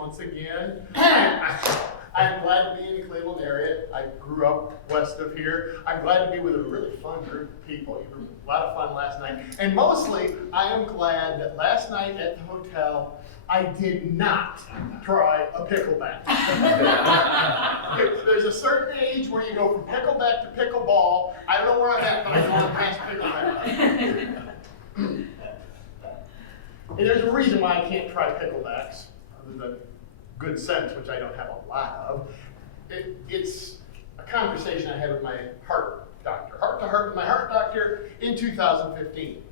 once again. I'm glad to be in the Cleveland area. I grew up west of here. I'm glad to be with a really fun group of people. You were a lot of fun last night. And mostly, I am glad that last night at the hotel, I did not try a pickleback. There's a certain age where you go from pickleback to pickleball. I don't know where I'm at, but I know I'm past pickleback. And there's a reason why I can't try picklebacks, other than good sense, which I don't have a lot of. It's a conversation I had with my heart doctor, heart to heart with my heart doctor in 2015.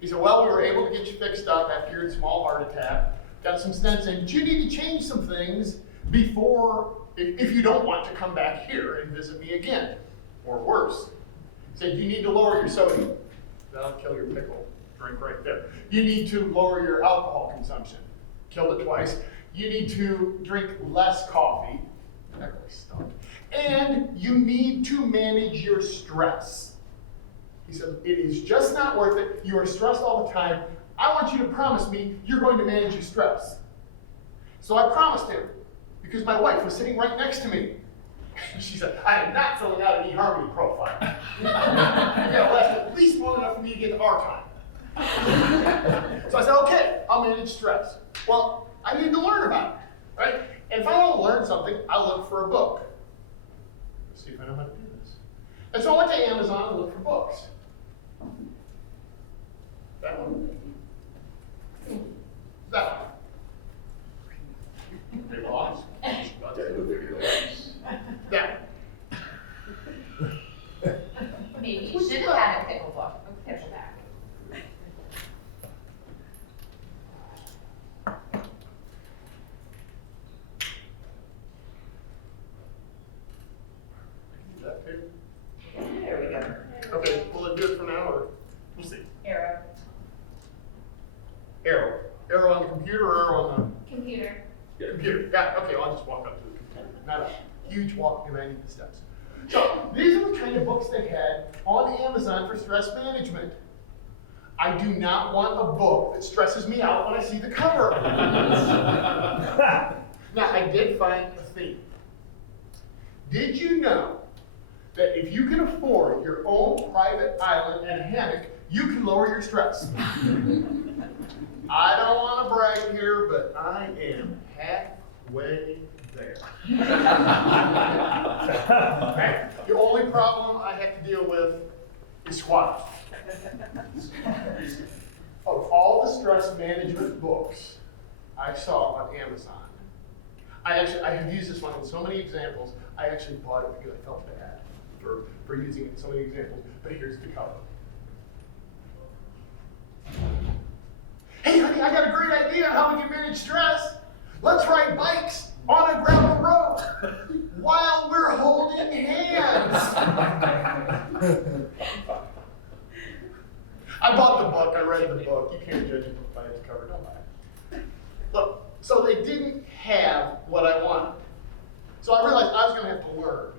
He said, well, we were able to get you fixed up after your small heart attack, got some stents in, but you need to change some things before, if you don't want to come back here and visit me again, or worse. He said, you need to lower your sodium. That'll kill your pickle drink right there. You need to lower your alcohol consumption. Killed it twice. You need to drink less coffee. That really stunk. And you need to manage your stress. He said, it is just not worth it. You are stressed all the time. I want you to promise me you're going to manage your stress. So I promised him, because my wife was sitting right next to me. She said, I am not filling out an eHarmony profile. You gotta last at least long enough for me to get to our time. So I said, okay, I'll manage stress. Well, I need to learn about it, right? And if I want to learn something, I look for a book. Let's see if I know how to do this. And so I went to Amazon and looked for books. That one. That one. They lost. That one. Maybe you should have had a pickleback. That too? There we go. Okay, will it do it for now, or we'll see. Arrow. Arrow. Arrow on the computer or arrow on Computer. the computer? Got it. Okay, I'll just walk up to the computer. Not a huge walk, and I need the steps. So, these are the kind of books they had on Amazon for stress management. I do not want a book that stresses me out when I see the cover. Now, I did find a theme. Did you know that if you can afford your own private island and hammock, you can lower your stress? I don't want to brag here, but I am halfway there. Okay? The only problem I have to deal with is squats. Of all the stress management books I saw on Amazon, I have used this one in so many examples. I actually bought it because I felt bad for using it in so many examples, but here's the cover. Hey honey, I got a great idea on how we can manage stress. Let's ride bikes on a gravel road while we're holding hands. I bought the book, I read the book. You can't judge a book by its cover, don't buy it. Look, so they didn't have what I wanted. So I realized I was going to have to learn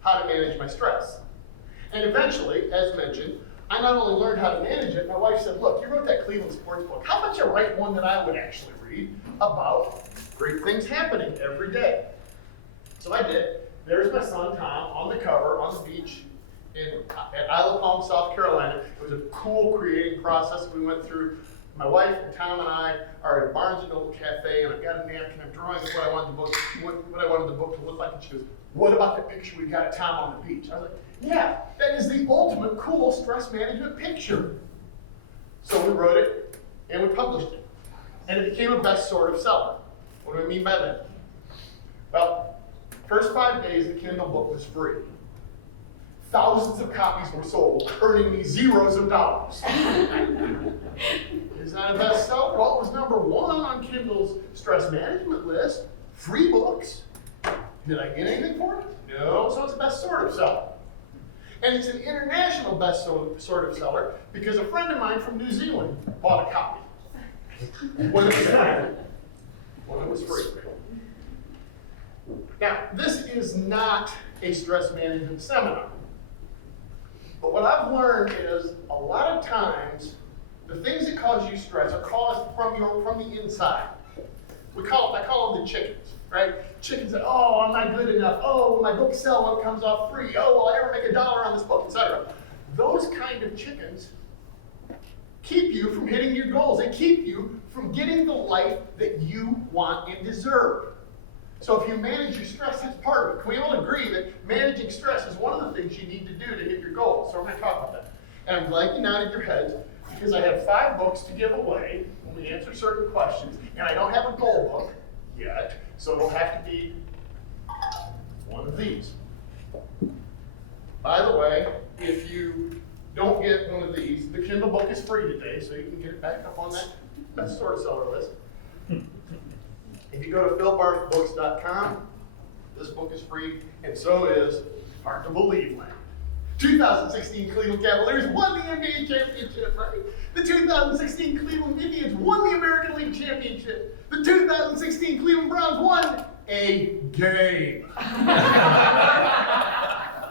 how to manage my stress. And eventually, as mentioned, I not only learned how to manage it, my wife said, look, you wrote that Cleveland sports book. How about you write one that I would actually read about great things happening every day? So I did. There's my son, Tom, on the cover, on the beach at Isle of Palm, South Carolina. It was a cool creating process we went through. My wife and Tom and I are at a Barnes & Noble cafe, and I've got a napkin. I'm drawing what I wanted the book to look like. And she goes, what about the picture we got of Tom on the beach? I was like, yeah, that is the ultimate cool stress management picture. So we wrote it, and we published it. And it became a best sort of seller. What do I mean by that? Well, first 5 days, the Kindle book was free. Thousands of copies were sold, earning me zeros of dollars. Is that a bestseller? Well, it was number 1 on Kindle's stress management list. Free books. Did I get anything for it? No, so it's a best sort of seller. And it's an international best sort of seller because a friend of mine from New Zealand bought a copy. When it was free. When it was free. Now, this is not a stress management seminar. But what I've learned is a lot of times, the things that cause you stress are caused from the inside. I call them the chickens, right? Chickens that, oh, I'm not good enough. Oh, will my book sell when it comes off free? Oh, will I ever make $1 on this book, etc. Those kind of chickens keep you from hitting your goals. They keep you from getting the life that you want and deserve. So if you manage your stress, that's part of it. Can we all agree that managing stress is one of the things you need to do to hit your goals? So we're going to talk about that. And I'm glad you nodded your heads, because I have 5 books to give away when we answer certain questions, and I don't have a goal book yet, so it'll have to be one of these. By the way, if you don't get one of these, the Kindle book is free today, so you can get it back up on that best store seller list. If you go to philbarthbooks.com, this book is free, and so is Hard to Believe Land. 2016 Cleveland Cavaliers won the NBA championship, right? The 2016 Cleveland Indians won the American League championship. The 2016 Cleveland Browns won a game.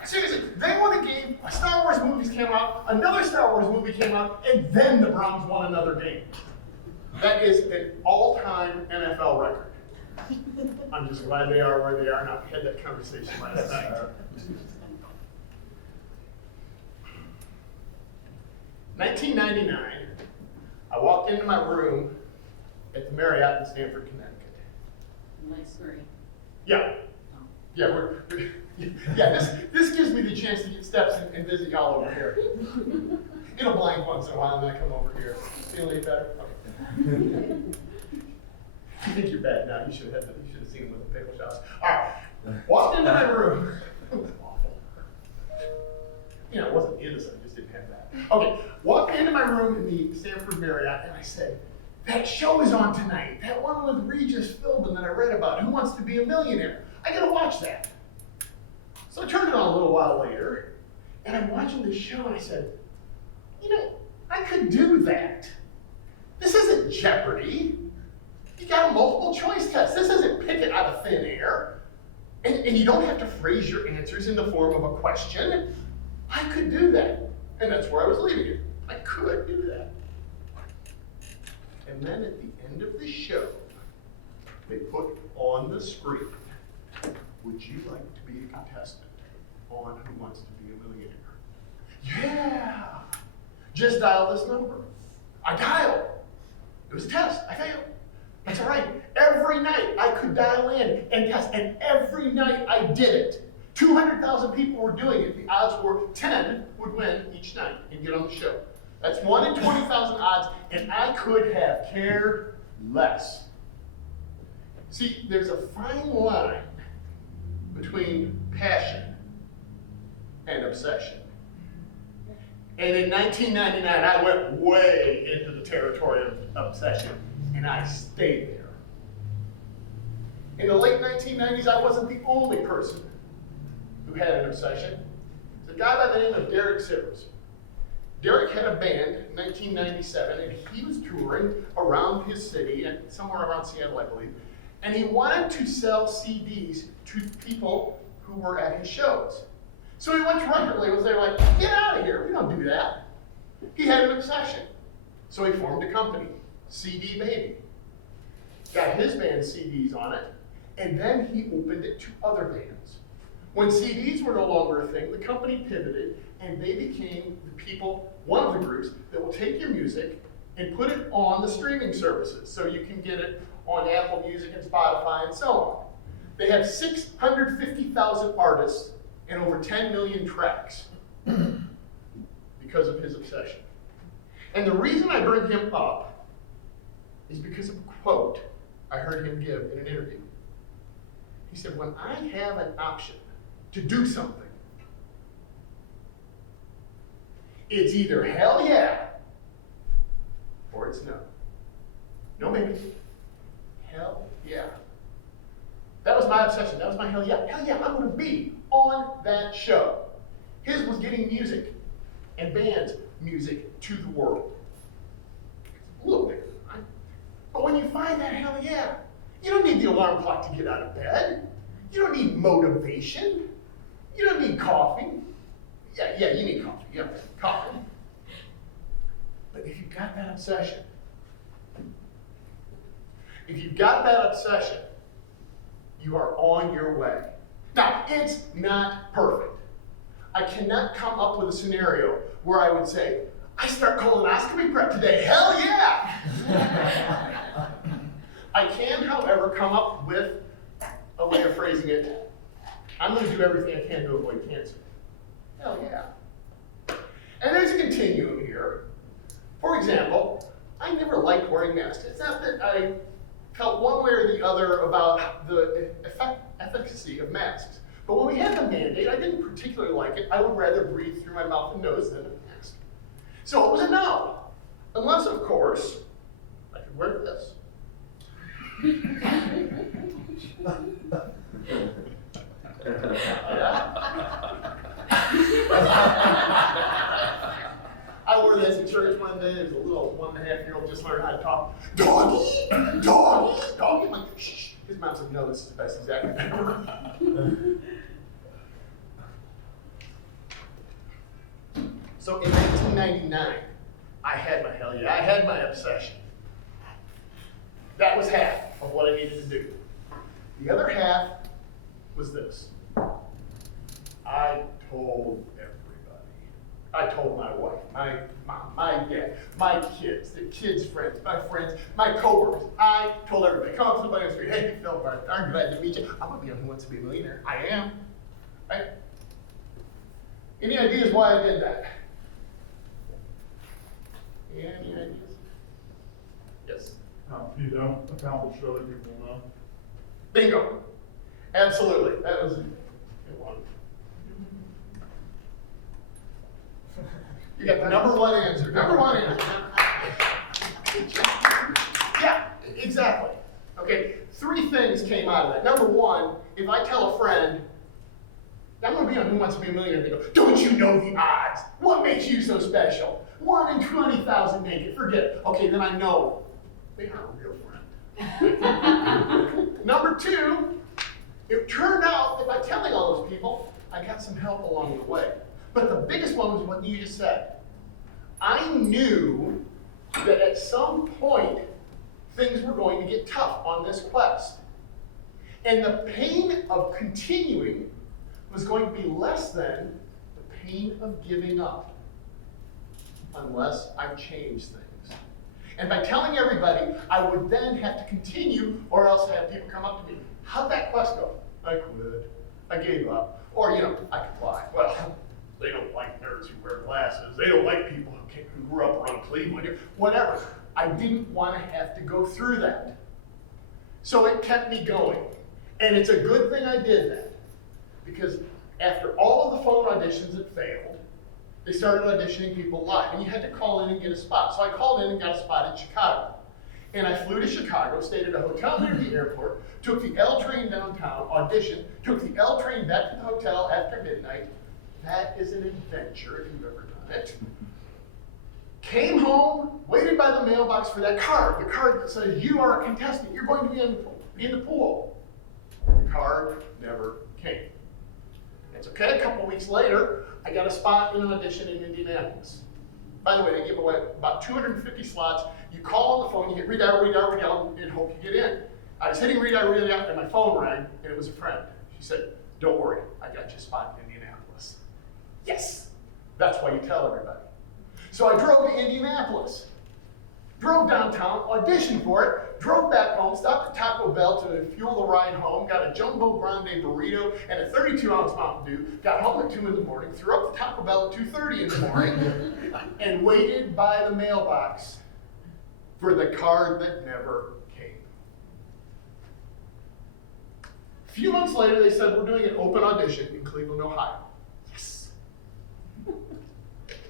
Seriously, they won a game, Star Wars movies came out, another Star Wars movie came out, and then the Browns won another game. That is an all-time NFL record. I'm just glad they are where they are now. We had that conversation last night. 1999, I walked into my room at the Marriott in Stamford, Connecticut. Nice screen. Yeah. Yeah, this gives me the chance to get steps and visit y'all over here. It'll blank once in a while and then I come over here. Feel any better? Okay. You think you're bad now, you should have seen him with the paper shots. All right, walked into my room. It was awful. You know, it wasn't innocent, I just didn't have that. Okay, walked into my room in the Stanford Marriott and I said, that show is on tonight. That one with Regis Philbin that I read about, Who Wants to Be a Millionaire. I gotta watch that. So I turned it on a little while later and I'm watching this show and I said, you know, I could do that. This isn't Jeopardy. You got a multiple choice test. This isn't pick it out of thin air. And you don't have to phrase your answers in the form of a question. I could do that. And that's where I was leaving it. I could do that. And then at the end of the show, they put on the screen, would you like to be a contestant on Who Wants to Be a Millionaire? Yeah! Just dial this number. I dialed. It was a test. I failed. That's all right. Every night I could dial in and test, and every night I did it. 200,000 people were doing it. The odds were 10 would win each night and get on the show. That's 1 in 20,000 odds, and I could have cared less. See, there's a fine line between passion and obsession. And in 1999, I went way into the territory of obsession, and I stayed there. In the late 1990s, I wasn't the only person who had an obsession. There's a guy by the name of Derek Sivers. Derek had a band in 1997, and he was touring around his city, and somewhere around Seattle, I believe, and he wanted to sell CDs to people who were at his shows. So he went to record labels, they were like, get out of here, we don't do that. He had an obsession. So he formed a company, CD Baby. Got his band's CDs on it, and then he opened it to other bands. When CDs were no longer a thing, the company pivoted, and they became the people, one of the groups, that will take your music and put it on the streaming services. So you can get it on Apple Music and Spotify and so on. They have 650,000 artists and over 10 million tracks because of his obsession. And the reason I bring him up is because of a quote I heard him give in an interview. He said, when I have an option to do something, it's either hell yeah or it's no. No maybe. Hell yeah. That was my obsession. That was my hell yeah. Hell yeah, I'm going to be on that show. His was getting music and bands music to the world. A little bit, right? But when you find that hell yeah, you don't need the alarm clock to get out of bed. You don't need motivation. You don't need coffee. Yeah, you need coffee. Yeah, coffee. But if you've got that obsession, If you've got that obsession, you are on your way. Now, it's not perfect. I cannot come up with a scenario where I would say, I start colonoscopy prep today, hell yeah! I can, however, come up with a way of phrasing it. I'm going to do everything I can to avoid cancer. Hell yeah. And there's a continuum here. For example, I never liked wearing masks. It's not that I felt one way or the other about the efficacy of masks. But when we had the mandate, I didn't particularly like it. I would rather breathe through my mouth and nose than a mask. So it was a no. Unless, of course, I could wear this. I wore this in church one day. There was a little 1.5-year-old just learned how to talk. Doggy, doggy, doggy. I'm like, shh. His mom said, no, this is the best he's ever ever. So in 1999, I had my hell yeah, I had my obsession. That was half of what I needed to do. The other half was this. I told everybody. I told my wife, my mom, my dad, my kids, the kids' friends, my coworkers. I told everybody. Come up to somebody on the street. Hey, Phil, I'm glad to meet you. I'm gonna be on Who Wants to Be a Millionaire. I am. Right? Any ideas why I did that? Any ideas? Yes. You don't accomplish other people know. Bingo. Absolutely. That was a good one. You got the number one answer. Number one answer. Yeah, exactly. Okay, 3 things came out of that. Number one, if I tell a friend, I'm going to be on Who Wants to Be a Millionaire, they go, don't you know the odds? What makes you so special? 1 in 20,000 make it. Forget it. Okay, then I know they are a real friend. Number 2, it turned out that by telling all those people, I got some help along the way. But the biggest one was what you just said. I knew that at some point, things were going to get tough on this quest. And the pain of continuing was going to be less than the pain of giving up, unless I changed things. And by telling everybody, I would then have to continue, or else have people come up to me. How'd that quest go? I quit. I gave up. Or, I could lie. Well, they don't like nerds who wear glasses. They don't like people who grew up around Cleveland. Whatever. I didn't want to have to go through that. So it kept me going. And it's a good thing I did that. Because after all of the phone auditions had failed, they started auditioning people live. And you had to call in and get a spot. So I called in and got a spot in Chicago. And I flew to Chicago, stayed at a hotel near the airport, took the L train downtown, auditioned, took the L train back to the hotel after midnight. That is an adventure if you've ever done it. Came home, waited by the mailbox for that card, the card that says you are a contestant, you're going to be in the pool. The card never came. It's okay, a couple weeks later, I got a spot in an audition in Indianapolis. By the way, they give away about 250 slots. You call on the phone, you hit redial, and hope you get in. I was hitting redial, and my phone rang, and it was a friend. She said, don't worry, I got you a spot in Indianapolis. Yes, that's why you tell everybody. So I drove to Indianapolis, drove downtown, auditioned for it, drove back home, stopped at Taco Bell to fuel the ride home, got a Jumbo Grande burrito and a 32-ounce Mountain Dew, got home at 2 in the morning, threw up the Taco Bell at 2:30 in the morning, and waited by the mailbox for the card that never came. A few months later, they said, we're doing an open audition in Cleveland, Ohio. Yes.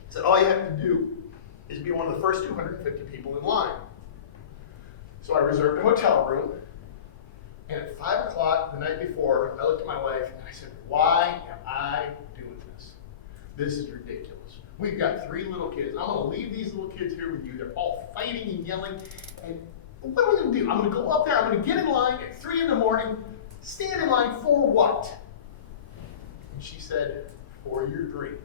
Said, all you have to do is be one of the first 250 people in line. So I reserved a hotel room, and at 5 o'clock the night before, I looked at my wife and I said, why am I doing this? This is ridiculous. We've got 3 little kids. I'm gonna leave these little kids here with you. They're all fighting and yelling, and what am I gonna do? I'm gonna go up there, I'm gonna get in line at 3 in the morning, stand in line for what? And she said, for your dream.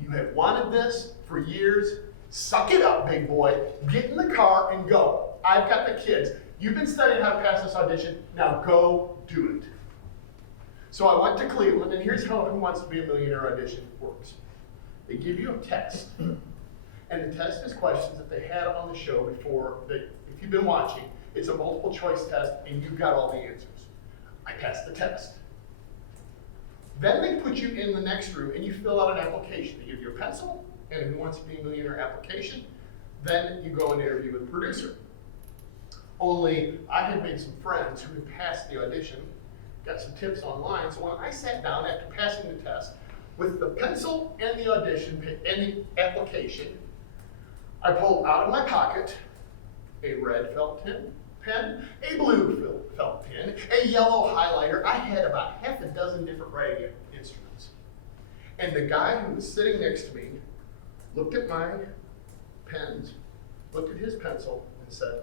You have wanted this for years. Suck it up, big boy. Get in the car and go. I've got the kids. You've been studying how to pass this audition, now go do it. So I went to Cleveland, and here's how Who Wants to Be a Millionaire audition works. They give you a test, and the test is questions that they had on the show before. If you've been watching, it's a multiple choice test, and you got all the answers. I passed the test. Then they put you in the next room, and you fill out an application. They give you a pencil and a Who Wants to Be a Millionaire application. Then you go and interview with the producer. Only I had made some friends who had passed the audition, got some tips online. So when I sat down after passing the test with the pencil and the audition and the application, I pulled out of my pocket a red felt pen, a blue felt pen, a yellow highlighter. I had about half a dozen different writing instruments. And the guy who was sitting next to me looked at my pens, looked at his pencil, and said,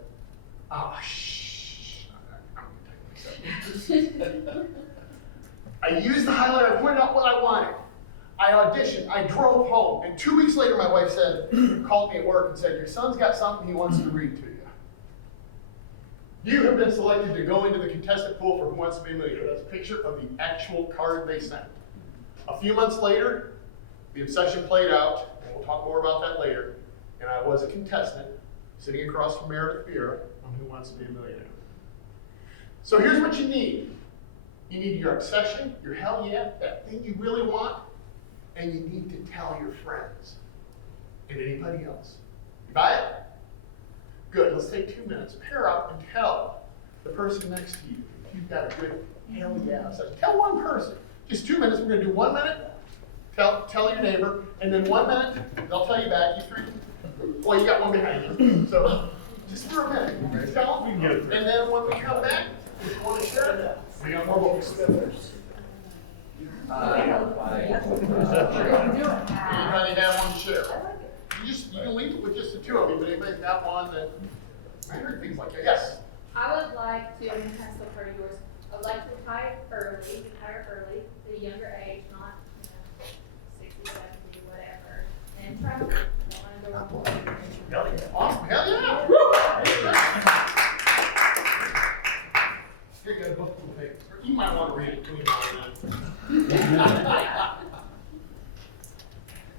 shh, I'm gonna type myself. I used the highlighter, I pointed out what I wanted. I auditioned, I drove home, and 2 weeks later my wife called me at work and said, your son's got something he wants to read to you. You have been selected to go into the contestant pool for Who Wants to Be a Millionaire. That's a picture of the actual card they sent. A few months later, the obsession played out, and we'll talk more about that later, and I was a contestant sitting across from Meredith Beer on Who Wants to Be a Millionaire. So here's what you need. You need your obsession, your hell yeah, that thing you really want, and you need to tell your friends and anybody else. You buy it? Good, let's take 2 minutes. Pair up and tell the person next to you if you've got a good hell yeah obsession. Tell one person. Just 2 minutes, we're gonna do 1 minute, tell your neighbor, and then 1 minute, they'll tell you back. You three, well, you got one behind you. So just for a minute, we're gonna tell them, and then when we come back, if you wanna share it, we got more books. Anybody have one to share? You can leave it with just the two of you, but anybody's got one that, I heard things like that. Yes? I would like to, and that's the part of yours, I'd like to retire early, at a younger age, not, 60, 70, whatever, and travel. I want to go on. Hell yeah. Awesome. Hell yeah. Here, you got a book full of papers. You might want to read it between now and then.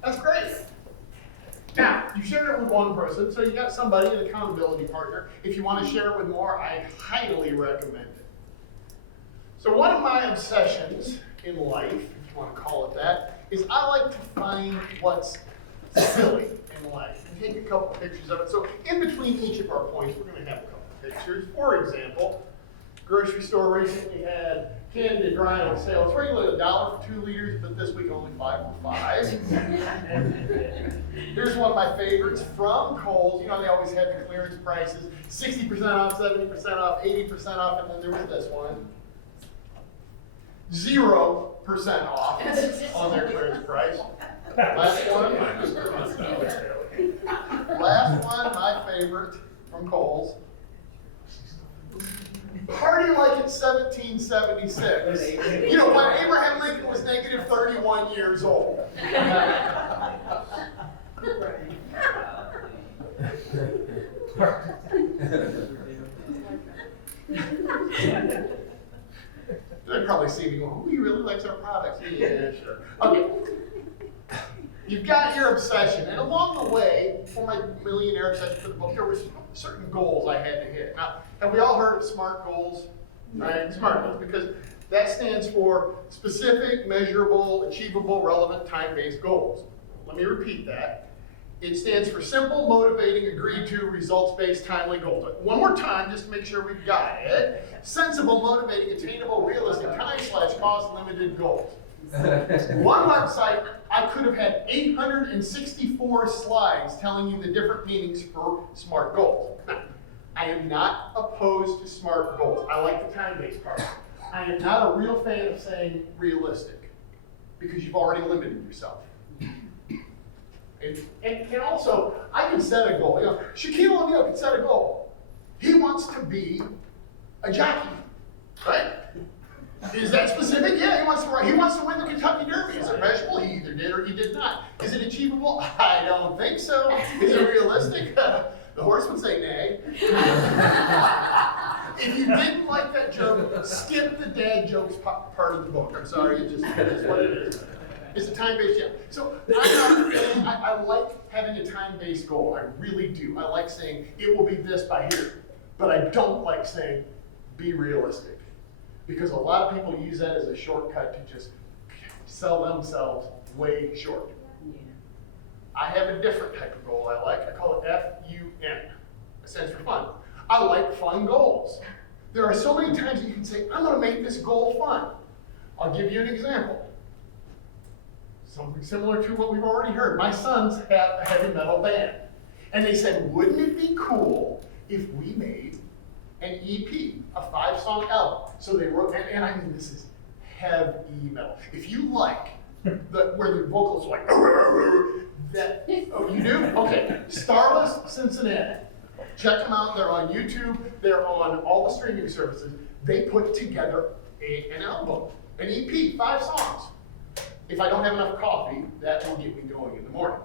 That's great. Now, you shared it with one person, so you got somebody, an accountability partner. If you want to share it with more, I highly recommend it. So one of my obsessions in life, if you want to call it that, is I like to find what's silly in life and take a couple pictures of it. So in between each of our points, we're going to have a couple pictures. For example, grocery store recently had candy dry on sale. It's regularly $1 for 2 liters, but this week only 5 for 5. Here's one of my favorites from Kohl's. You know, they always had the clearance prices, 60% off, 70% off, 80% off, and then there was this one. 0% off on their clearance price. Last one, my favorite from Kohl's. Party like it's 1776. You know, when Abraham Lincoln was negative 31 years old. They'd probably see me going, he really likes our products. Yeah, sure. Okay. You've got your obsession, and along the way, for my millionaire obsession for the book, there were certain goals I had to hit. Now, have we all heard of SMART goals? Right? SMART goals, because that stands for specific, measurable, achievable, relevant, time-based goals. Let me repeat that. It stands for simple, motivating, agreed to, results-based, timely goals. One more time, just to make sure we've got it. Sensible, motivating, attainable, realistic, time/cost limited goals. One website, I could have had 864 slides telling you the different meanings for SMART goals. Now, I am not opposed to SMART goals. I like the time-based part. I am not a real fan of saying realistic, because you've already limited yourself. And also, I can set a goal. You know, Shaquille O'Neal can set a goal. He wants to be a jockey, right? Is that specific? Yeah, he wants to win the Kentucky Derby. Is it measurable? He either did or he did not. Is it achievable? I don't think so. Is it realistic? The horse would say nay. If you didn't like that joke, skip the dad jokes part of the book. I'm sorry, it is what it is. It's a time-based, yeah. So I like having a time-based goal. I really do. I like saying it will be this by here. But I don't like saying be realistic. Because a lot of people use that as a shortcut to just sell themselves way short. Yeah. I have a different type of goal I like. I call it FUN. It stands for fun. I like fun goals. There are so many times that you can say, I'm going to make this goal fun. I'll give you an example. Something similar to what we've already heard. My sons have a heavy metal band. And they said, wouldn't it be cool if we made an EP, a 5-song album? So they wrote, and I mean, this is heavy metal. If you like where the vocals are like, that, oh, you do? Okay. Starless Cincinnati. Check them out. They're on YouTube. They're on all the streaming services. They put together an album, an EP, 5 songs. If I don't have enough coffee, that will get me going in the morning.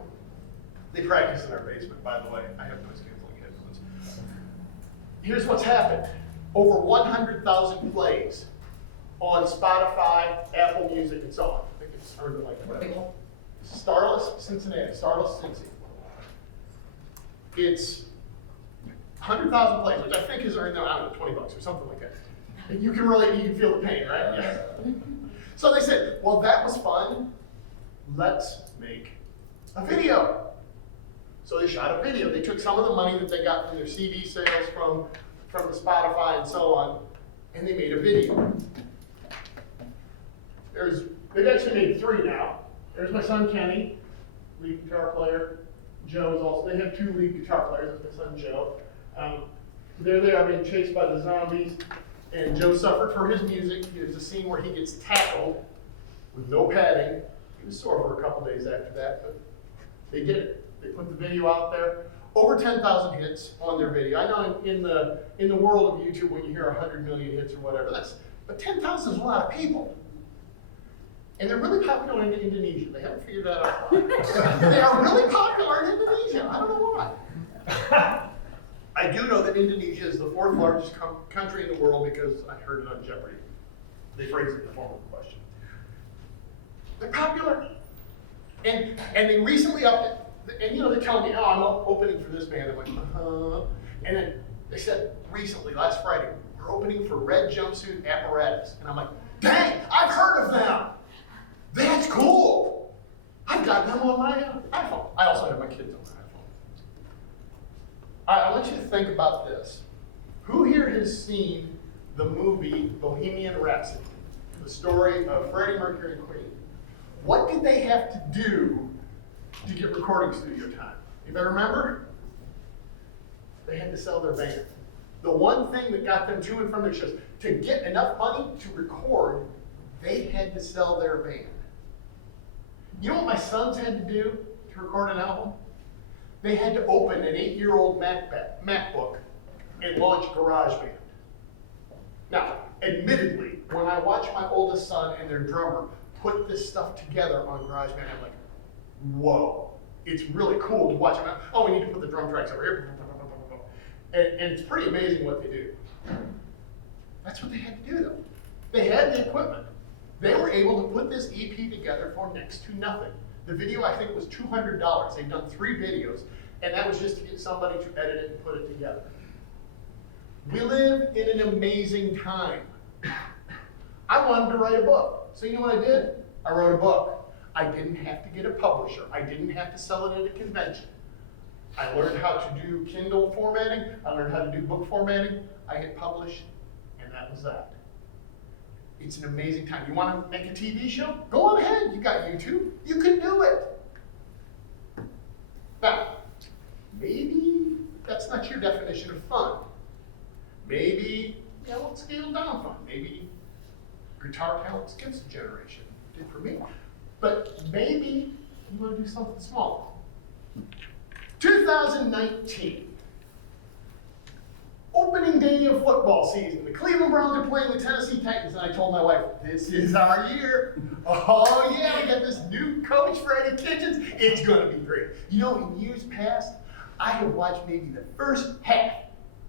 They practice in our basement, by the way. I have noise canceling headphones. Here's what's happened. Over 100,000 plays on Spotify, Apple Music, and so on. I think it's heard like whatever. Starless Cincinnati, Starless Cincy. It's 100,000 plays, which I think is earned, I don't know, $20 or something like that. And you can feel the pain, right? Yeah. So they said, well, that was fun. Let's make a video. So they shot a video. They took some of the money that they got from their CD sales from the Spotify and so on, and they made a video. They've actually made 3 now. There's my son Kenny, lead guitar player. Joe is also, they have 2 lead guitar players. That's my son Joe. There they are being chased by the zombies, and Joe suffered for his music. There's a scene where he gets tackled with no padding. He was sore for a couple days after that, but they did it. They put the video out there. Over 10,000 hits on their video. I know in the world of YouTube, when you hear 100 million hits or whatever, but 10,000 is a lot of people. And they're really popular in Indonesia. They haven't figured that out. They are really popular in Indonesia. I don't know why. I do know that Indonesia is the 4th largest country in the world because I heard it on Jeopardy. They phrased it in the form of a question. They're popular. And they recently upped it. And they're telling me, oh, I'm opening for this band. I'm like, And then they said recently, last Friday, we're opening for Red Jumpsuit Apparatus. And I'm like, dang, I've heard of them. That's cool. I've got them on my iPhone. I also have my kids on my iPhone. I want you to think about this. Who here has seen the movie Bohemian Rhapsody? The story of Freddie Mercury and Queen. What did they have to do to get recording studio time? Anybody remember? They had to sell their band. The one thing that got them to and from their shows, to get enough money to record, they had to sell their band. You know what my sons had to do to record an album? They had to open an 8-year-old MacBook and launch GarageBand. Now, admittedly, when I watch my oldest son and their drummer put this stuff together on GarageBand, I'm like, whoa, it's really cool to watch them. Oh, we need to put the drum tracks over here. And it's pretty amazing what they do. That's what they had to do, though. They had the equipment. They were able to put this EP together for next to nothing. The video, I think, was $200. They've done 3 videos, and that was just to get somebody to edit it and put it together. We live in an amazing time. I wanted to write a book. So you know what I did? I wrote a book. I didn't have to get a publisher. I didn't have to sell it at a convention. I learned how to do Kindle formatting. I learned how to do book formatting. I hit publish, and that was that. It's an amazing time. You want to make a TV show? Go on ahead. You got YouTube. You can do it. Now, maybe that's not your definition of fun. Maybe let's scale down fun. Maybe guitar talent skips a generation. It did for me. But maybe you want to do something small. 2019. Opening day of football season. The Cleveland Browns are playing the Tennessee Titans, and I told my wife, this is our year. Oh yeah, we got this new coach, Freddie Kitchens. It's gonna be great. You know, in years past, I have watched maybe the first half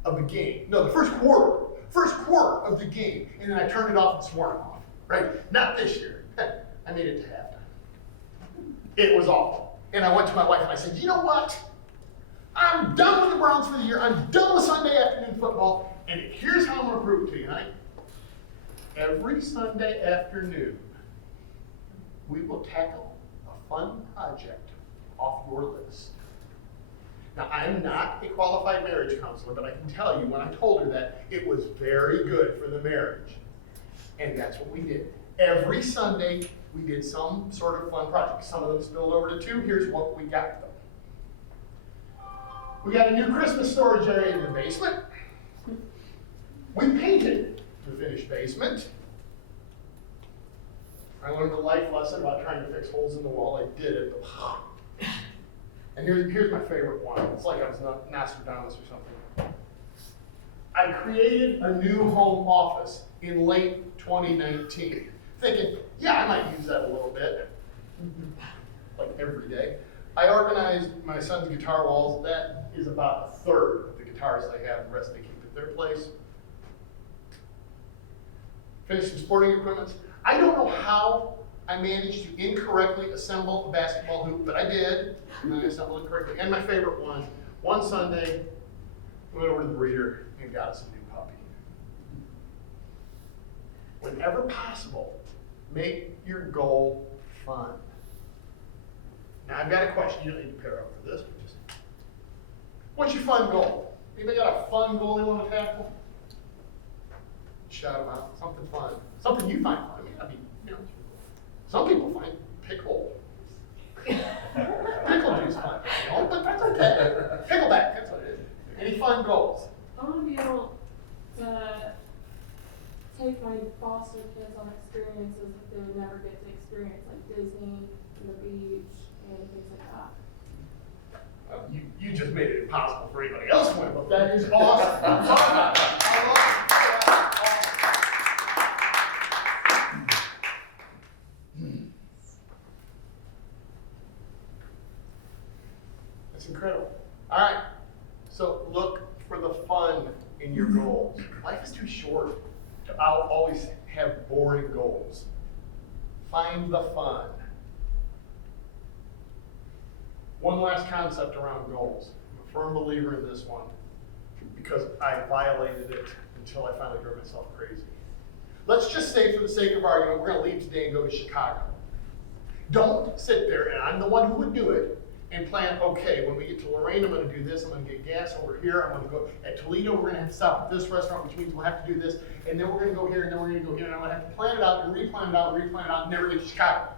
of the game. No, the first quarter of the game, and then I turned it off and swore it off, right? Not this year. I made it to halftime. It was awful. And I went to my wife and I said, you know what? I'm done with the Browns for the year. I'm done with Sunday afternoon football. And here's how I'm going to prove it to you, honey. Every Sunday afternoon, we will tackle a fun project off your list. Now, I'm not a qualified marriage counselor, but I can tell you when I told her that, it was very good for the marriage. And that's what we did. Every Sunday, we did some sort of fun project. Some of them spilled over to 2. Here's what we got them. We got a new Christmas storage area in the basement. We painted the finished basement. I learned a life lesson about trying to fix holes in the wall. I did it, but and here's my favorite one. It's like I was Nostradamus or something. I created a new home office in late 2019, thinking, yeah, I might use that a little bit, like every day. I organized my son's guitar walls. That is about a third of the guitars they have. The rest they keep at their place. Finished some sporting equipment. I don't know how I managed to incorrectly assemble a basketball hoop, but I did, and I assembled it correctly. And my favorite one Sunday, we went over to the breeder and got us a new puppy. Whenever possible, make your goal fun. Now I've got a question. You don't need to pair up for this, but just, what's your fun goal? Anybody got a fun goal they want to tackle? Shout them out. Something fun. Something you find fun. I mean, you know, some people find pickle juice fun. You know, but that's okay. Pickleback, that's what it is. Any fun goals? I want to be able to take my foster kids on experiences that they would never get to experience, like Disney and the beach and things like that. You just made it impossible for anybody else to win, but that is awesome. I love it. That's incredible. All right, so look for the fun in your goals. Life is too short to always have boring goals. Find the fun. One last concept around goals. I'm a firm believer in this one because I violated it until I finally drove myself crazy. Let's just say, for the sake of argument, we're going to leave today and go to Chicago. Don't sit there, and I'm the one who would do it, and plan, okay, when we get to Lorraine, I'm going to do this, I'm going to get gas over here, I'm going to go, at Toledo, we're going to have to stop at this restaurant, which means we'll have to do this, and then we're going to go here, and then we're going to go here, and I'm going to have to plan it out, and replan it out, and replan it out, and never get to Chicago.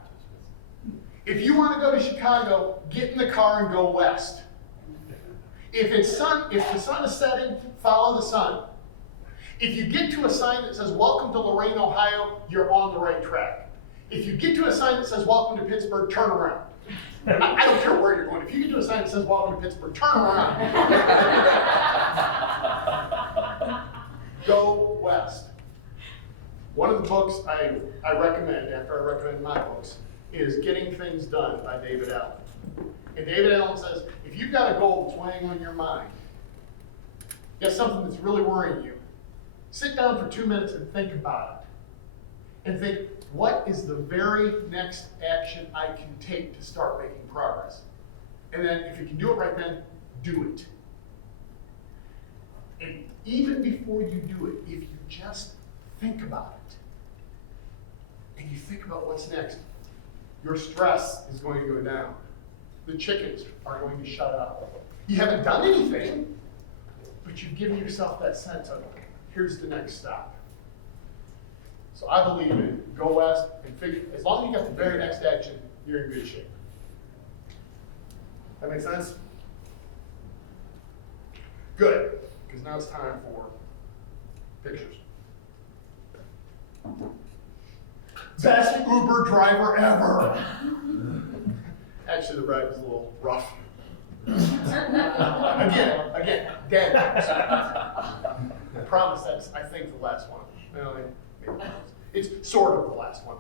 If you want to go to Chicago, get in the car and go west. If the sun is setting, follow the sun. If you get to a sign that says, welcome to Lorraine, Ohio, you're on the right track. If you get to a sign that says, welcome to Pittsburgh, turn around. I don't care where you're going. If you get to a sign that says, welcome to Pittsburgh, turn around. Go west. One of the books I recommend, after I recommend my books, is Getting Things Done by David Allen. And David Allen says, if you've got a goal that's weighing on your mind, you have something that's really worrying you, sit down for 2 minutes and think about it. And think, what is the very next action I can take to start making progress? And then if you can do it right then, do it. And even before you do it, if you just think about it, and you think about what's next, your stress is going to go down. The chickens are going to shut up. You haven't done anything, but you've given yourself that sense of, here's the next stop. So I believe in go west and figure, as long as you got the very next action, you're in good shape. That make sense? Good, because now it's time for pictures. Best Uber driver ever. Actually, the ride was a little rough. again, dead. I promise that's, I think, the last one. No, it's sort of the last one.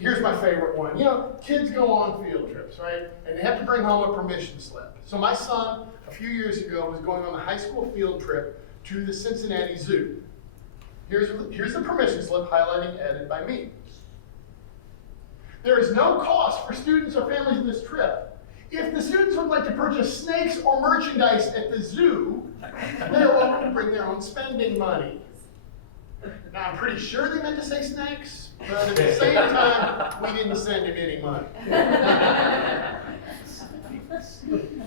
Here's my favorite one. You know, kids go on field trips, right? And they have to bring home a permission slip. So my son, a few years ago, was going on a high school field trip to the Cincinnati Zoo. Here's the permission slip highlighting added by me. There is no cost for students or families in this trip. If the students would like to purchase snakes or merchandise at the zoo, they are welcome to bring their own spending money. Now, I'm pretty sure they meant to say snakes, but at the same time, we didn't send him any money.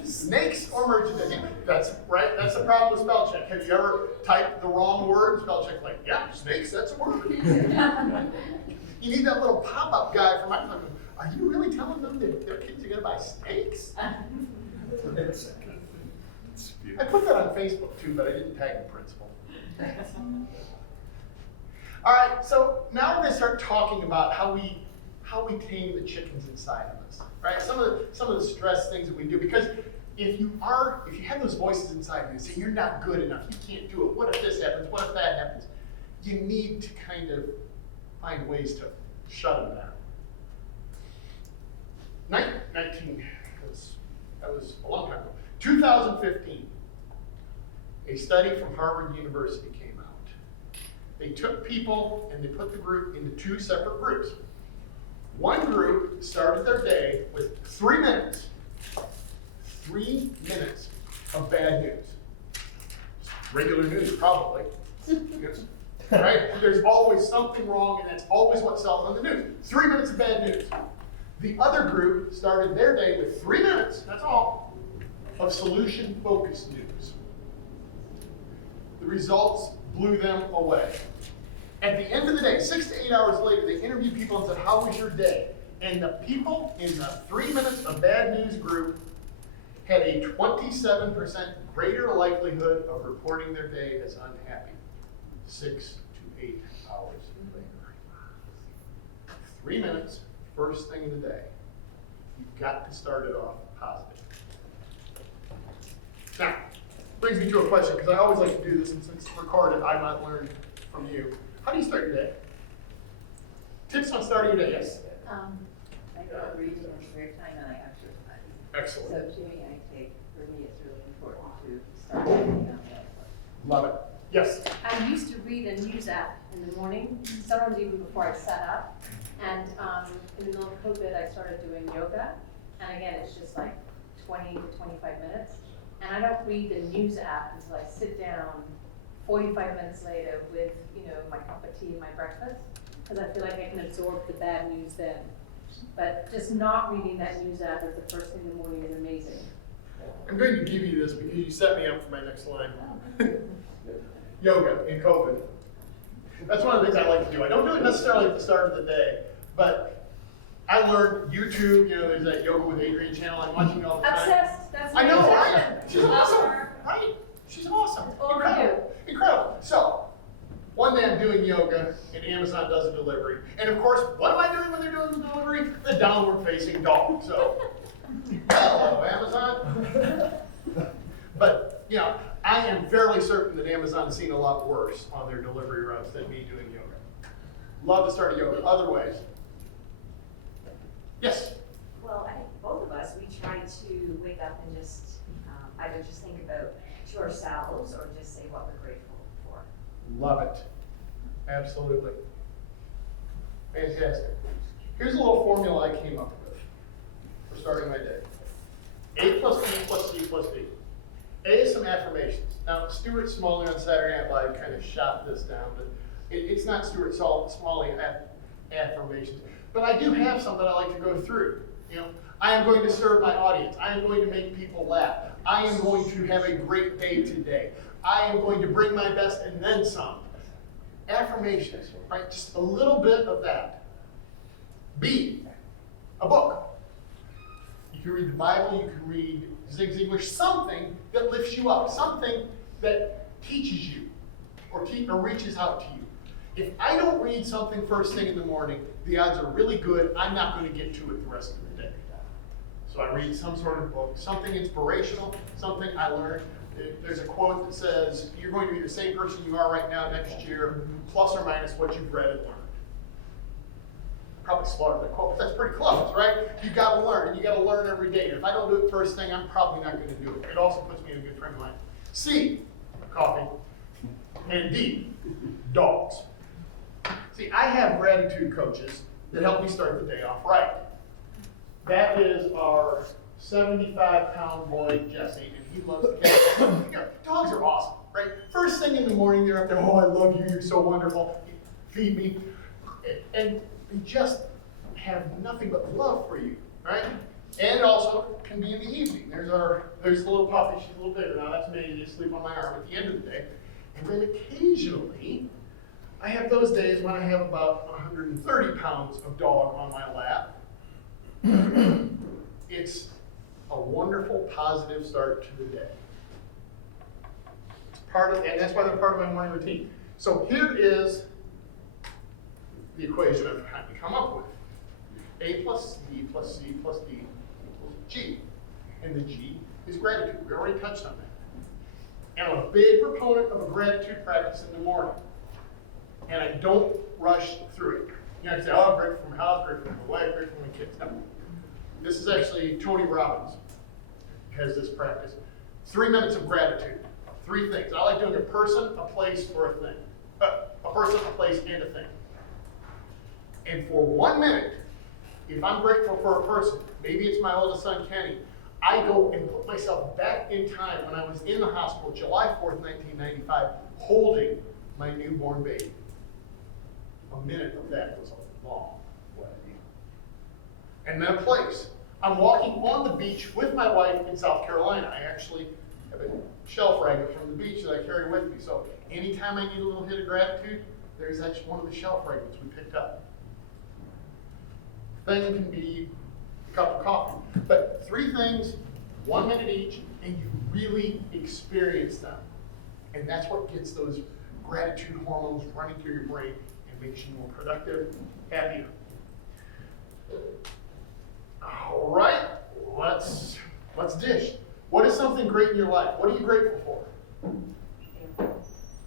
Snakes or merchandise. That's right, that's the problem with spell check. Have you ever typed the wrong word? Spell check like, yeah, snakes, that's a word. You need that little pop-up guy from my phone. Are you really telling them that their kids are gonna buy snakes? I put that on Facebook too, but I didn't tag the principal. All right, so now we're gonna start talking about how we tame the chickens inside of us, right? Some of the stress things that we do, because if you have those voices inside you saying you're not good enough, you can't do it, what if this happens, what if that happens? You need to kind of find ways to shut them down. That was a long time ago. 2015, a study from Harvard University came out. They took people and they put the group into two separate groups. One group started their day with 3 minutes. 3 minutes of bad news. Regular news, probably. Right? There's always something wrong, and that's always what's selling on the news. 3 minutes of bad news. The other group started their day with 3 minutes, that's all, of solution-focused news. The results blew them away. At the end of the day, 6 to 8 hours later, they interviewed people and said, how was your day? And the people in the 3 minutes of bad news group had a 27% greater likelihood of reporting their day as unhappy 6 to 8 hours later. 3 minutes, first thing of the day. You've got to start it off positive. Now, brings me to a question, because I always like to do this, and since it's recorded, I might learn from you. How do you start your day? Tips on starting your day, yes? I go read in spare time and I exercise. Excellent. So to me, for me, it's really important to start reading on that. Love it. Yes? I used to read a news app in the morning, sometimes even before I sat up. And in the middle of COVID, I started doing yoga. And again, it's just like 20 to 25 minutes. And I don't read the news app until I sit down 45 minutes later with, my cup of tea and my breakfast. Because I feel like I can absorb the bad news then. But just not reading that news app as the first thing in the morning is amazing. I'm going to give you this because you set me up for my next line. Yoga in COVID. That's one of the things I like to do. I don't do it necessarily at the start of the day, but I learned YouTube, there's that Yoga with Adrienne channel. I'm watching it all the time. Obsessed. That's I know, my right? obsession. She's awesome, right? She's awesome. Over Incredible. Incredible. So, one day I'm doing yoga, and Amazon does a delivery. And of course, what am I doing when they're doing the delivery? The downward facing dog. So, hello, Amazon. But, I am fairly certain that Amazon's seen a lot worse on their delivery routes than me doing yoga. Love to start yoga. Other ways? Yes? Well, I think both of us, we try to wake up and just either just think about to ourselves or just say what we're grateful for. Love it. Absolutely. Fantastic. Here's a little formula I came up with for starting my day. A plus B plus C plus D. A is some affirmations. Now, Stuart Smalley on Saturday Night Live kind of shot this down, but it's not Stuart Smalley affirmations. But I do have some that I like to go through. I am going to serve my audience. I am going to make people laugh. I am going to have a great day today. I am going to bring my best and then some. Affirmations, right? Just a little bit of that. B, a book. You can read the Bible, you can read Zig Ziglar, something that lifts you up, something that teaches you or reaches out to you. If I don't read something first thing in the morning, the odds are really good I'm not going to get to it the rest of the day. So I read some sort of book, something inspirational, something I learned. There's a quote that says, you're going to be the same person you are right now next year, plus or minus what you've read and learned. Probably explore the quote, but that's pretty close, right? You gotta learn, and you gotta learn every day. And if I don't do it first thing, I'm probably not gonna do it. It also puts me in a good frame of mind. C, coffee. And D, dogs. See, I have gratitude coaches that help me start the day off right. That is our 75-pound boy, Jesse, and he loves the cat. You know, dogs are awesome, right? First thing in the morning, they're up there, oh, I love you, you're so wonderful, feed me. And they just have nothing but love for you, right? And it also can be in the evening. There's the little puppy, she's a little bigger now, that's me, you sleep on my arm at the end of the day. And then occasionally, I have those days when I have about 130 pounds of dog on my lap. It's a wonderful, positive start to the day. It's part of, and that's why they're part of my morning routine. So here is the equation I've kind of come up with. A plus B plus C plus D equals G. And the G is gratitude. We already touched on that. And I'm a big proponent of a gratitude practice in the morning. And I don't rush through it. You know, I say, oh, I'm grateful for my house, grateful for my wife, grateful for my kids. No. This is actually Tony Robbins has this practice. 3 minutes of gratitude. 3 things. I like doing a person, a place, or a thing. A person, a place, and a thing. And for 1 minute, if I'm grateful for a person, maybe it's my oldest son, Kenny, I go and put myself back in time when I was in the hospital, July 4th, 1995, holding my newborn baby. A minute of that was a long way. And then a place. I'm walking on the beach with my wife in South Carolina. I actually have a shell fragment from the beach that I carry with me. So anytime I need a little hit of gratitude, there's actually one of the shell fragments we picked up. Thing can be a cup of coffee. But 3 things, 1 minute each, and you really experience them. And that's what gets those gratitude hormones running through your brain and makes you more productive, happier. All right, let's dish. What is something great in your life? What are you grateful for?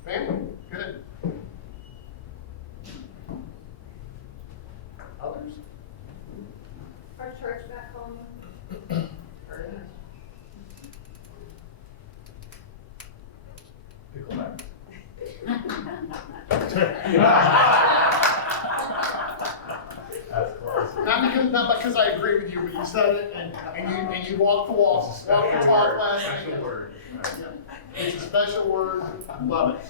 Family. Good. Others? Our church back home. Very nice. Pickleback. That's close. Not because I agree with you, but you said it and you walked the walk, walked the talk last night. Special word. Yeah. It's a special word. I love it.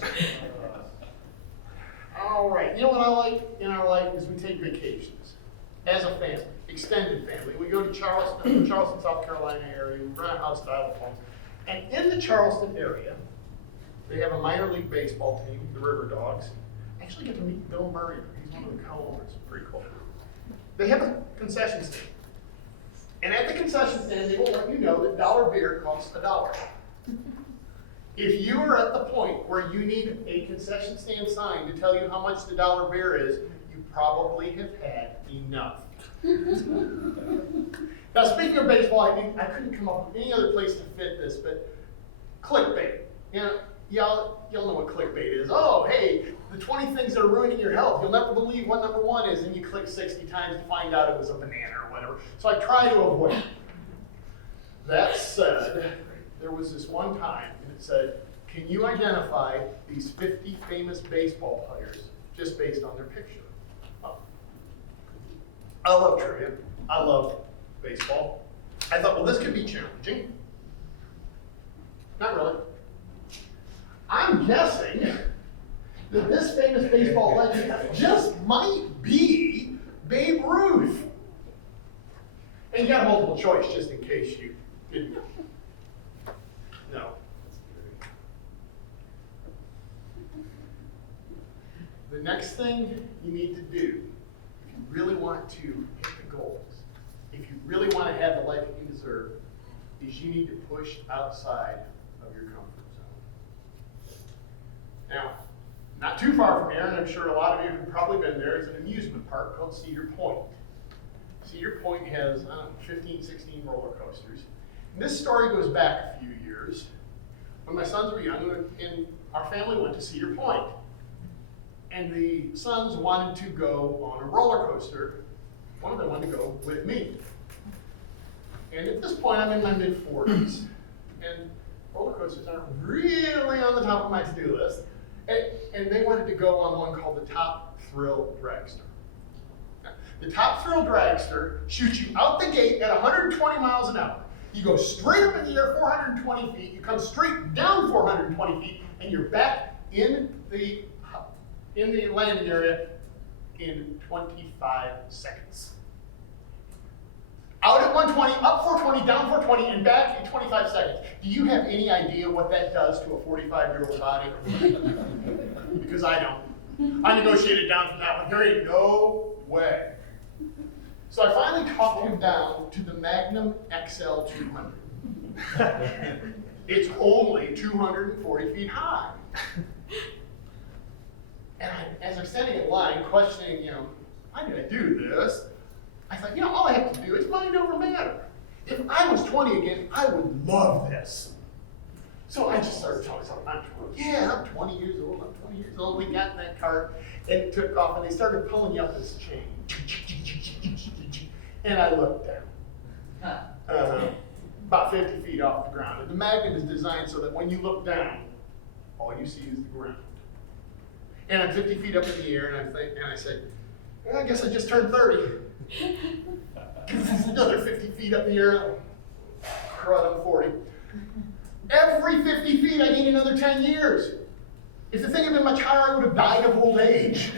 All right. You know what I like in our life is we take vacations as a family, extended family. We go to Charleston, South Carolina area. We rent a house style home. And in the Charleston area, they have a minor league baseball team, the River Dogs. I actually get to meet Bill Murray. He's one of the co-owners. Pretty cool. They have a concession stand. And at the concession stand, they will let you know that dollar beer costs $1. If you are at the point where you need a concession stand sign to tell you how much the dollar beer is, you probably have had enough. Now, speaking of baseball, I couldn't come up with any other place to fit this, but clickbait. You know, y'all know what clickbait is. Oh, hey, the 20 things that are ruining your health. You'll never believe what number 1 is, and you click 60 times to find out it was a banana or whatever. So I try to avoid it. That said, there was this one time, and it said, can you identify these 50 famous baseball players just based on their picture? Oh. I love trivia. I love baseball. I thought, well, this could be challenging. Not really. I'm guessing that this famous baseball legend just might be Babe Ruth. And you got a multiple choice just in case you didn't know. No. The next thing you need to do, if you really want to hit the goals, if you really want to have the life that you deserve, is you need to push outside of your comfort zone. Now, not too far from here, and I'm sure a lot of you have probably been there, is an amusement park called Cedar Point. Cedar Point has, 15, 16 roller coasters. And this story goes back a few years. When my sons were young, and our family went to Cedar Point. And the sons wanted to go on a roller coaster one of them wanted to go with me. And at this point, I'm in my mid-40s, and roller coasters aren't really on the top of my to-do list. And they wanted to go on one called the Top Thrill Dragster. Now, the Top Thrill Dragster shoots you out the gate at 120 miles an hour. You go straight up in the air 420 feet, you come straight down 420 feet, and you're back in the landing area in 25 seconds. Out at 120, up 420, down 420, and back in 25 seconds. Do you have any idea what that does to a 45-year-old body? Because I don't. I negotiated down from that one. There ain't no way. So I finally talked him down to the Magnum XL 200. It's only 240 feet high. And as I'm standing in line questioning, why did I do this? I thought, all I have to do is mind over matter. If I was 20 again, I would love this. So I just started telling myself, I'm 20 years old. We got in that cart and took off, and they started pulling you up this chain. And I looked down, about 50 feet off the ground. And the Magnum is designed so that when you look down, all you see is the ground. And I'm 50 feet up in the air, and I said, I guess I just turned 30. Because there's another 50 feet up in the air, crud, I'm 40. Every 50 feet, I need another 10 years. If the thing had been much higher, I would have died of old age.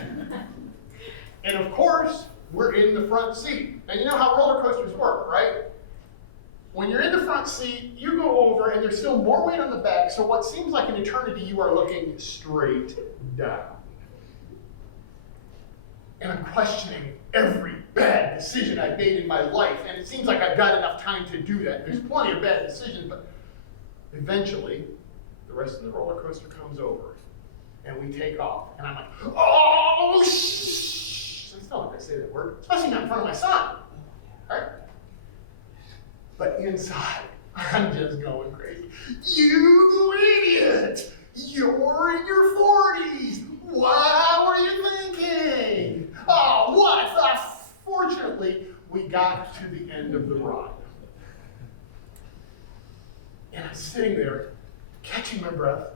And of course, we're in the front seat. Now, you know how roller coasters work, right? When you're in the front seat, you go over, and there's still more weight on the back, so what seems like an eternity, you are looking straight down. And I'm questioning every bad decision I've made in my life, and it seems like I've got enough time to do that. There's plenty of bad decisions, but eventually, the rest of the roller coaster comes over, and we take off, and I'm like, oh, shh! I still not gonna say that word, especially not in front of my son, right? But inside, I'm just going crazy. You idiot! You're in your 40s! What were you thinking? Oh, what? Fortunately, we got to the end of the ride. And I'm sitting there, catching my breath.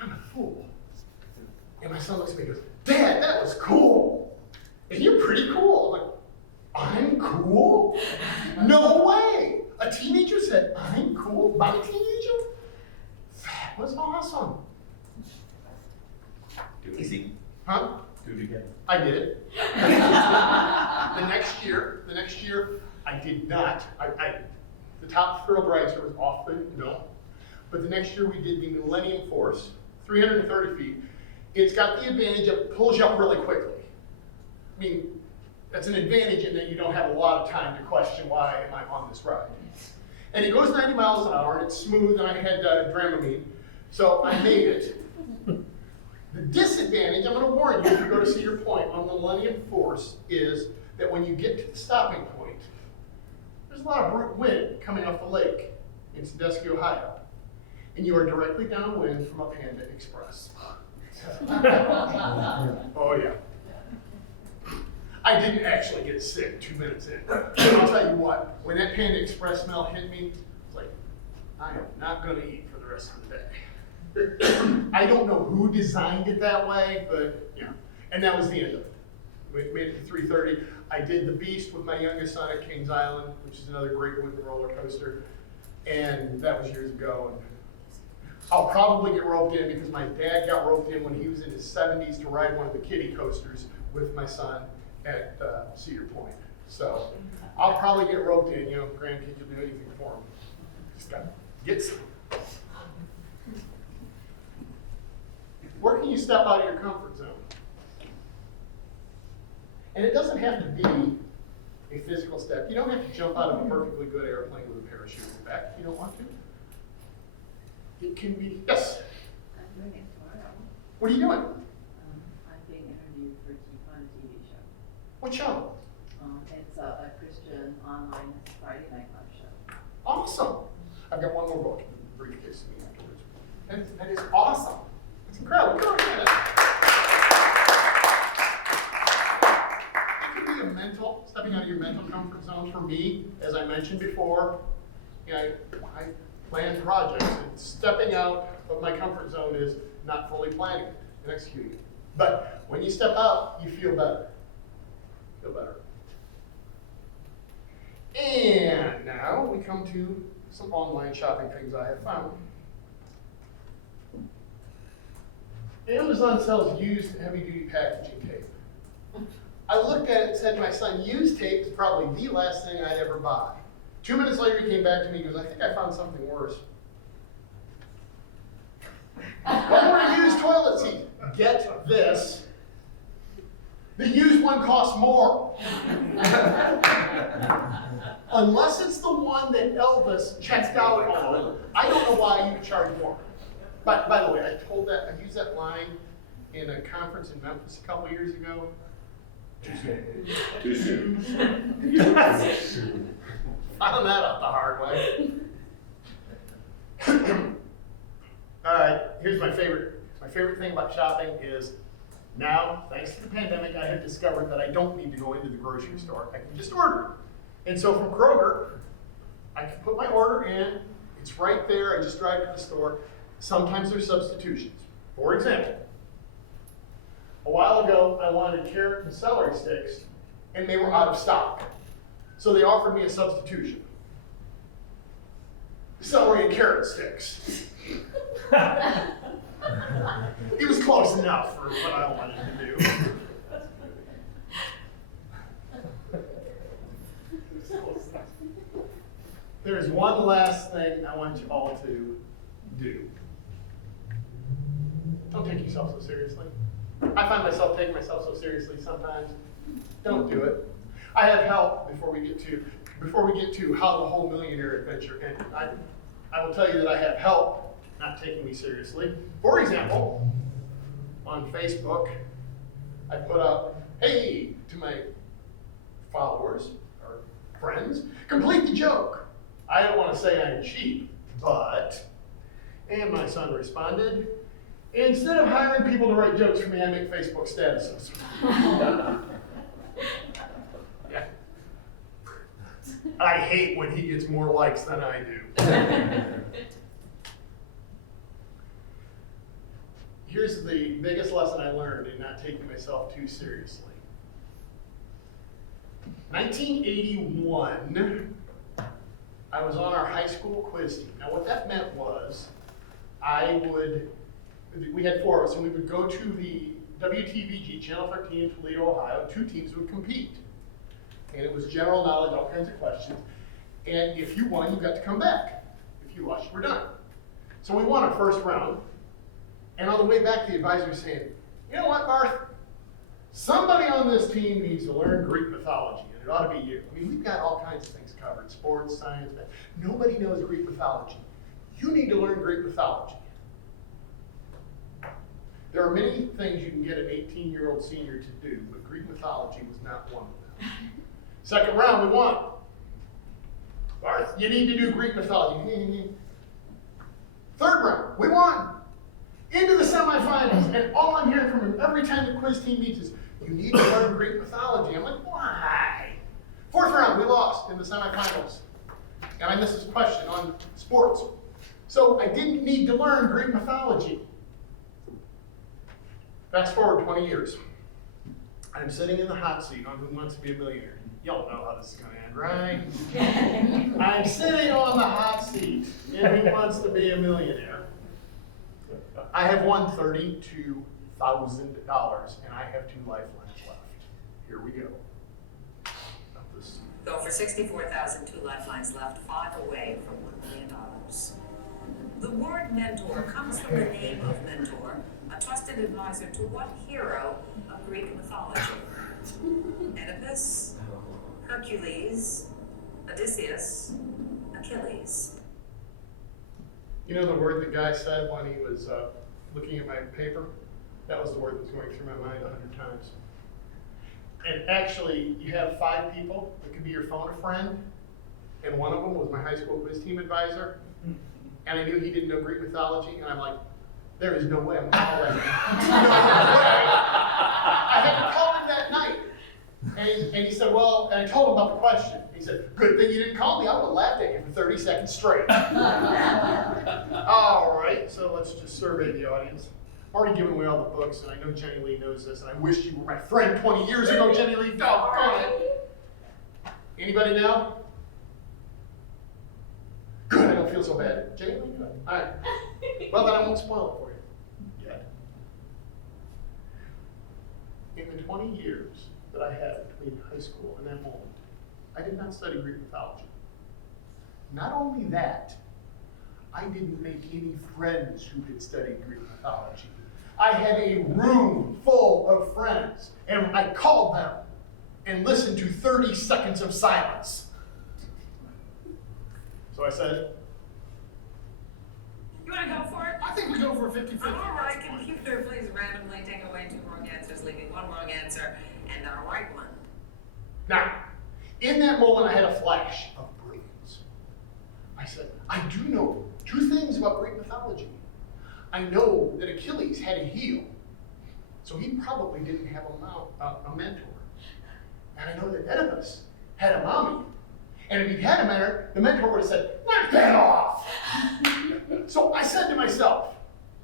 I'm a fool. And my son looks at me and goes, Dad, that was cool. And you're pretty cool. I'm like, I'm cool? No way. A teenager said, I'm cool? My teenager? That was awesome. Do it easy. Huh? Do it again. I did. The next year, I did not. The Top Thrill Dragster was off the, but the next year we did the Millennium Force, 330 feet. It's got the advantage of it pulls you up really quickly. I mean, that's an advantage in that you don't have a lot of time to question why am I on this ride. And it goes 90 miles an hour, and it's smooth, and I had Dramamine, so I made it. The disadvantage, I'm going to warn you if you go to Cedar Point on the Millennium Force, is that when you get to the stopping point, there's a lot of wind coming off the lake in Sandusky, Ohio, and you are directly downwind from a Panda Express. Oh yeah. I didn't actually get sick 2 minutes in. I'll tell you what, when that Panda Express smell hit me, it's like, I am not going to eat for the rest of the day. I don't know who designed it that way, but yeah. And that was the end of it. We made it to 330. I did the Beast with my youngest son at Kings Island, which is another great wooden roller coaster. And that was years ago. And I'll probably get roped in because my dad got roped in when he was in his 70s to ride one of the kiddie coasters with my son at Cedar Point. So I'll probably get roped in. Grandkids will do anything for them. Just got to get some. Where can you step out of your comfort zone? And it doesn't have to be a physical step. You don't have to jump out of a perfectly good airplane with a parachute in the back if you don't want to. It can be, yes? I'm doing it tomorrow. What are you doing? I'm being interviewed for on a TV show. What show? It's a Christian online Friday night live show. Awesome. I've got one more book in the briefcase to me afterwards. That is awesome. It's incredible. Come on, it could be stepping out of your mental comfort zone for me, as I mentioned before, I plan projects, and stepping out of my comfort zone is not fully planning it and executing it. But when you step out, you feel better. Feel better. And now we come to some online shopping things I have found. Amazon sells used heavy-duty packaging tape. I looked at it and said to my son, used tape is probably the last thing I'd ever buy. 2 minutes later, he came back to me and goes, I think I found something worse. One more used toilet seat. Get this. The used one costs more. Unless it's the one that Elvis checked out on, I don't know why you would charge more. But by the way, I used that line in a conference in Memphis a couple years ago. Too soon. Found that out the hard way. All right, here's my favorite. My favorite thing about shopping is now, thanks to the pandemic, I have discovered that I don't need to go into the grocery store. I can just order. And so from Kroger, I can put my order in. It's right there. I just drive to the store. Sometimes there's substitutions. For example, a while ago, I wanted carrot and celery sticks, and they were out of stock. So they offered me a substitution. Celery and carrot sticks. It was close enough for what I wanted to do. There's one last thing I want you all to do. Don't take yourself so seriously. I find myself taking myself so seriously sometimes. Don't do it. I have help before we get to how the whole millionaire adventure ended. I will tell you that I have help not taking me seriously. For example, on Facebook, I put up, hey, to my followers or friends, complete the joke. I don't want to say I'm cheap, but, and my son responded, instead of hiring people to write jokes for me, I make Facebook statuses. Yeah. I hate when he gets more likes than I do. Here's the biggest lesson I learned in not taking myself too seriously. 1981, I was on our high school quiz team. Now what that meant was, we had 4 of us, and we would go to the WTVG, Channel 13 in Toledo, Ohio. 2 teams would compete. And it was general knowledge, all kinds of questions. And if you won, you got to come back. If you lost, you were done. So we won our first round. And on the way back, the advisor was saying, you know what, Barth? Somebody on this team needs to learn Greek mythology, and it ought to be you. I mean, we've got all kinds of things covered, sports, science, math. Nobody knows Greek mythology. You need to learn Greek mythology. There are many things you can get an 18-year-old senior to do, but Greek mythology was not one of them. Second round, we won. Barth, you need to do Greek mythology. Third round, we won. Into the semifinals, and all I'm hearing from him every time the quiz team meets is, you need to learn Greek mythology. I'm like, why? Fourth round, we lost in the semifinals. And I missed this question on sports. So I didn't need to learn Greek mythology. Fast forward 20 years. I'm sitting in the hot seat on Who Wants to Be a Millionaire. Y'all know how this is going to end, right? I'm sitting on the hot seat in Who Wants to Be a Millionaire. I have won $32,000, and I have 2 lifelines left. Here we go. So for $64,000, 2 lifelines left, 5 away from $1 million. The word mentor comes from the name of Mentor, a trusted advisor to what hero of Greek mythology? Oedipus, Hercules, Odysseus, Achilles. You know the word the guy said when he was looking at my paper? That was the word that was going through my mind 100 times. And actually, you have 5 people that could be your phone a friend, and one of them was my high school quiz team advisor, and I knew he didn't know Greek mythology, and I'm like, there is no way I'm calling him. No way. I had to call him that night, And he said, well, and I told him about the question. He said, good thing you didn't call me. I would have laughed at you for 30 seconds straight. All right, so let's just survey the audience. I've already given away all the books, and I know Jenny Lee knows this, and I wish you were my friend 20 years ago, Jenny Lee. Doggone it. Anybody now? Good, I don't feel so bad. Jenny Lee, good. All right. Well, then I won't spoil it for you yet. In the 20 years that I had between high school and that moment, I did not study Greek mythology. Not only that, I didn't make any friends who had studied Greek mythology. I had a room full of friends, and I called them and listened to 30 seconds of silence. So I said, You wanna go for it? I think we go for a 50-50. All right, computer, please randomly take away 2 wrong answers, leaving 1 wrong answer and the right one. Now, in that moment, I had a flash of brilliance. I said, I do know 2 things about Greek mythology. I know that Achilles had a heel, so he probably didn't have a mentor. And I know that Oedipus had a mommy. And if he'd had a mentor, the mentor would have said, knock that off! So I said to myself,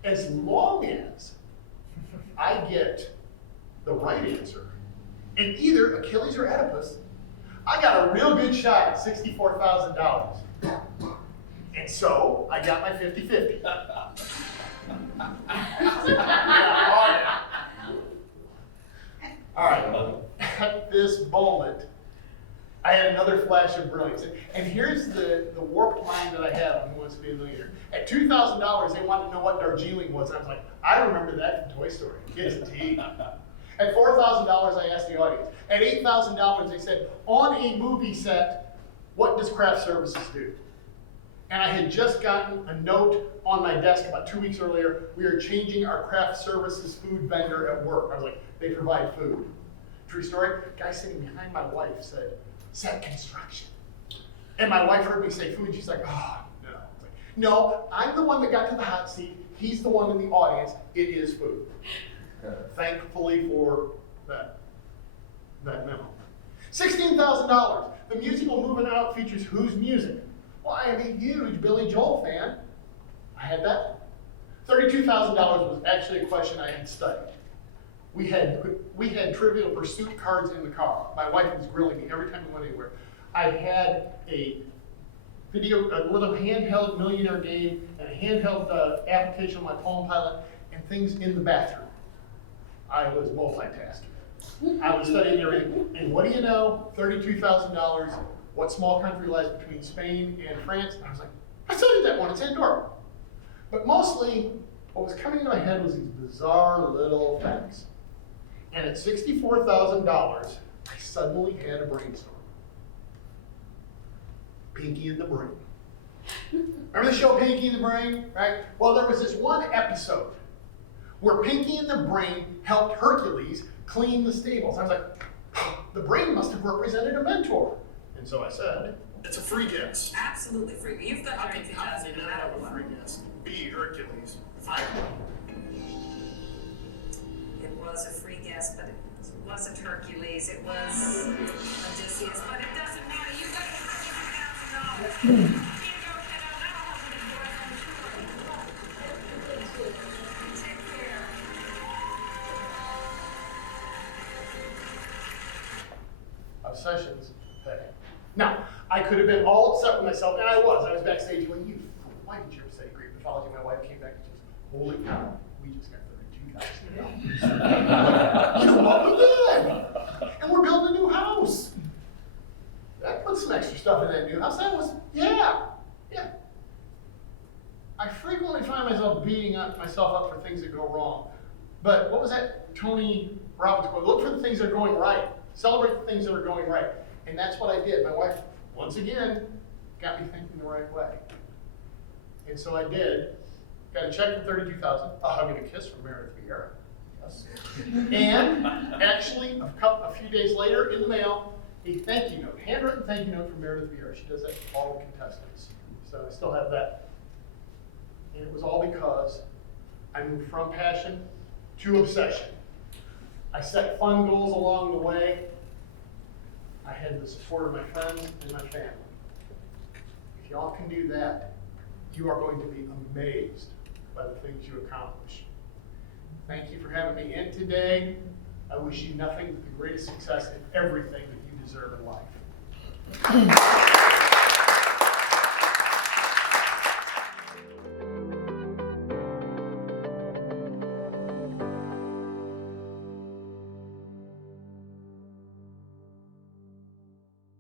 as long as I get the right answer, in either Achilles or Oedipus, I got a real good shot at $64,000. And so I got my 50-50. All right, at this moment, I had another flash of brilliance. And here's the warped mind that I have on Who Wants to Be a Millionaire. At $2,000, they wanted to know what Darjeeling was. And I was like, I remember that from Toy Story. Kids and tea. At $4,000, I asked the audience. At $8,000, they said, on a movie set, what does craft services do? And I had just gotten a note on my desk about 2 weeks earlier. We are changing our craft services food vendor at work. I was like, they provide food. True story. Guy sitting behind my wife said, set construction. And my wife heard me say food. She's like, oh, no. I was like, no, I'm the one that got to the hot seat. He's the one in the audience. It is food. Thankfully for that memo. $16,000. The musical Moving Out features whose music? Well, I am a huge Billy Joel fan. I had that. $32,000 was actually a question I had studied. We had Trivial Pursuit cards in the car. My wife was grilling me every time we went anywhere. I had a little handheld millionaire game and a handheld application on my Palm Pilot and things in the bathroom. I was multitasking. I was studying everything. And what do you know? $32,000. What small country lies between Spain and France? And I was like, I studied that one. It's Andorra. But mostly, what was coming into my head was these bizarre little facts. And at $64,000, I suddenly had a brainstorm. Pinky and the Brain. Remember the show Pinky and the Brain, right? Well, there was this one episode where Pinky and the Brain helped Hercules clean the stables. I was like, the brain must have represented a mentor. And so I said, it's a free guess. Absolutely free. You've got How 32,000 did no I matter have a what. free guess? B, Hercules. 5. It was a free guess, but it wasn't Hercules. It was Odysseus. But it doesn't matter. You've got $32,000. Here you go, kiddo. That'll help you for us, I'm sure. Take care. Obsessions pay. Now, I could have been all upset with myself, and I was. I was backstage going, you fool, why did you ever study Greek mythology? My wife came back and she was, holy cow, we just got $32,000. You know what we did? And we're building a new house. That put some extra stuff in that new house. That was, yeah. I frequently find myself beating myself up for things that go wrong. But what was that Tony Robbins quote? Look for the things that are going right. Celebrate the things that are going right. And that's what I did. My wife, once again, got me thinking the right way. And so I did. Got a check for $32,000, a hug and a kiss from Meredith Vieira. Yes. And actually, a few days later, in the mail, a thank you note, handwritten thank you note from Meredith Vieira. She does that for all the contestants. So I still have that. And it was all because I moved from passion to obsession. I set fun goals along the way, have the support of my friends and my family. If y'all can do that, you are going to be amazed by the things you accomplish. Thank you for having me in today. I wish you nothing but the greatest success in everything that you deserve in life.